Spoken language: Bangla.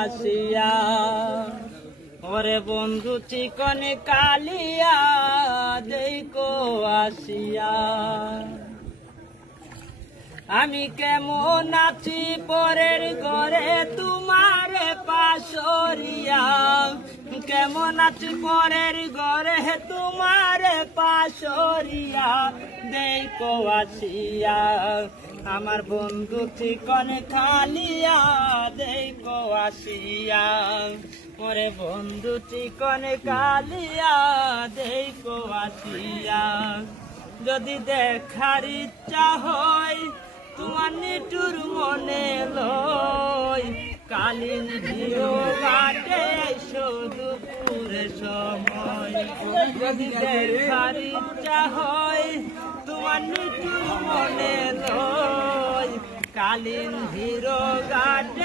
আসিয়া ওরে বন্ধু চিকনে কালিয়া দেখো আসিয়া আমি কেমন আছি পরের ঘরে তোমার পাশরিয়া কেমন আছি পরের ঘরে তোমার পাশরিয়া দেখো আসিয়া আমার বন্ধু চিকনে খালিয়া দেখো আসিয়া ওরে বন্ধু চিকনে কালিয়া দেখো আসিয়া যদি দেখার ইচ্ছা হয় তোমার নিটুর মনে লয় কালীন জিও বাটে দুপুরে সময় যদি দেখার ইচ্ছা হয় তোমার নিটুর মনে লয় কালীন হিরো ঘাটে